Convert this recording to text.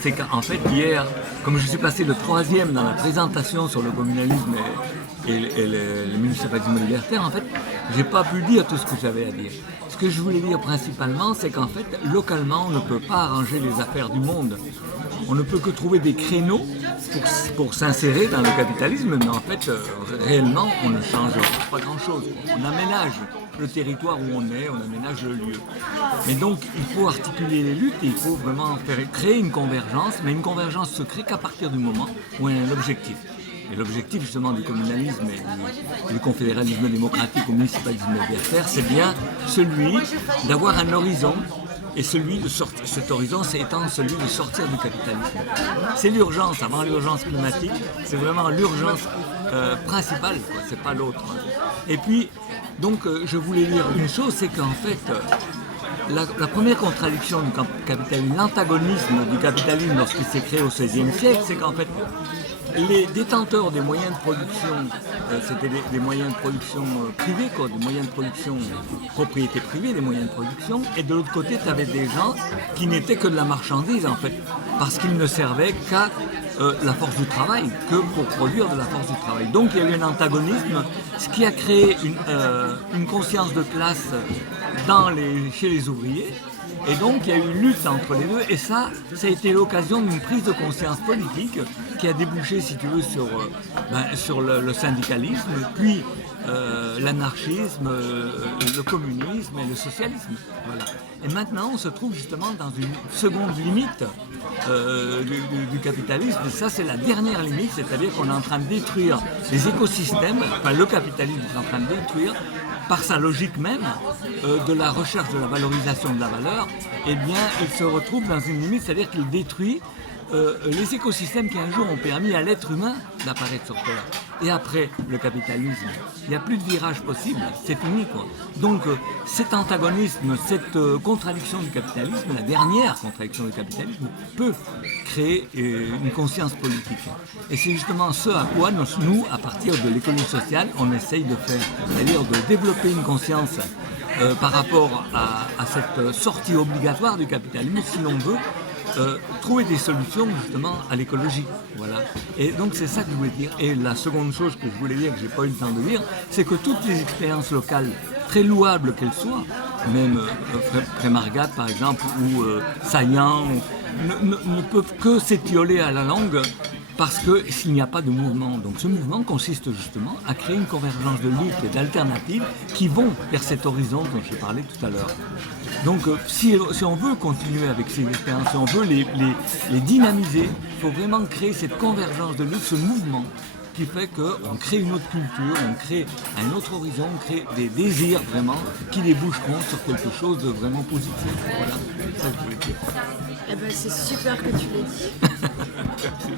C'est qu'en fait, hier, comme je suis passé le troisième dans la présentation sur le communalisme et le municipalisme libertaire, en fait, j'ai pas pu dire tout ce que j'avais à dire. Ce que je voulais dire principalement, c'est qu'en fait, localement, on ne peut pas arranger les affaires du monde. On ne peut que trouver des créneaux pour s'insérer dans le capitalisme, mais en fait, réellement, on ne change pas grand-chose. On aménage le territoire où on est, on aménage le lieu. Mais donc, il faut articuler les luttes et il faut vraiment créer une convergence, mais une convergence se crée qu'à partir du moment où il y a un objectif. Et l'objectif justement du communalisme et du confédéralisme démocratique au municipalisme libertaire, c'est bien celui d'avoir un horizon et celui de sortir. Cet horizon, c'est étant celui de sortir du capitalisme. C'est l'urgence, avant l'urgence climatique, c'est vraiment l'urgence principale, quoi, c'est pas l'autre. Et puis, donc, je voulais dire une chose, c'est qu'en fait, la première contradiction du capitalisme, l'antagonisme du capitalisme lorsqu'il s'est créé au XVIe siècle, c'est qu'en fait, les détenteurs des moyens de production, c'était des moyens de production privés, quoi, des moyens de production, propriété privée, des moyens de production, et de l'autre côté, tu avais des gens qui n'étaient que de la marchandise, en fait, parce qu'ils ne servaient qu'à la force du travail, que pour produire de la force du travail. Donc il y a eu un antagonisme, ce qui a créé une conscience de classe chez les ouvriers. Et donc il y a eu une lutte entre les deux, et ça a été l'occasion d'une prise de conscience politique qui a débouché, si tu veux, sur le syndicalisme, puis l'anarchisme, le communisme et le socialisme. Voilà. Et maintenant, on se trouve justement dans une seconde limite du capitalisme, et ça c'est la dernière limite, c'est-à-dire qu'on est en train de détruire les écosystèmes, enfin le capitalisme est en train de détruire par sa logique même de la recherche de la valorisation de la valeur, eh bien il se retrouve dans une limite, c'est-à-dire qu'il détruit les écosystèmes qui un jour ont permis à l'être humain d'apparaître sur Terre. Et après le capitalisme, il n'y a plus de virage possible, c'est fini quoi. Donc cet antagonisme, cette contradiction du capitalisme, la dernière contradiction du capitalisme, peut créer une conscience politique. Et c'est justement ce à quoi nous, à partir de l'économie sociale, on essaye de faire, c'est-à-dire de développer une conscience par rapport à cette sortie obligatoire du capitalisme, si l'on veut trouver des solutions justement à l'écologie. Voilà. Et donc c'est ça que je voulais dire. Et la seconde chose que je voulais dire, que je n'ai pas eu le temps de dire, c'est que toutes les expériences locales, très louables qu'elles soient, même Prémargat par exemple, ou Saillant, ne peuvent que s'étioler à la langue parce que s'il n'y a pas de mouvement. Donc ce mouvement consiste justement à créer une convergence de luttes et d'alternatives qui vont vers cet horizon dont j'ai parlé tout à l'heure. Donc si on veut continuer avec ces expériences, si on veut les dynamiser, il faut vraiment créer cette convergence de luttes, ce mouvement qui fait qu'on crée une autre culture, on crée un autre horizon, on crée des désirs vraiment qui déboucheront sur quelque chose de vraiment positif. Voilà, c'est ça que je voulais dire. Eh ben, c'est super que tu l'aies dit. Merci.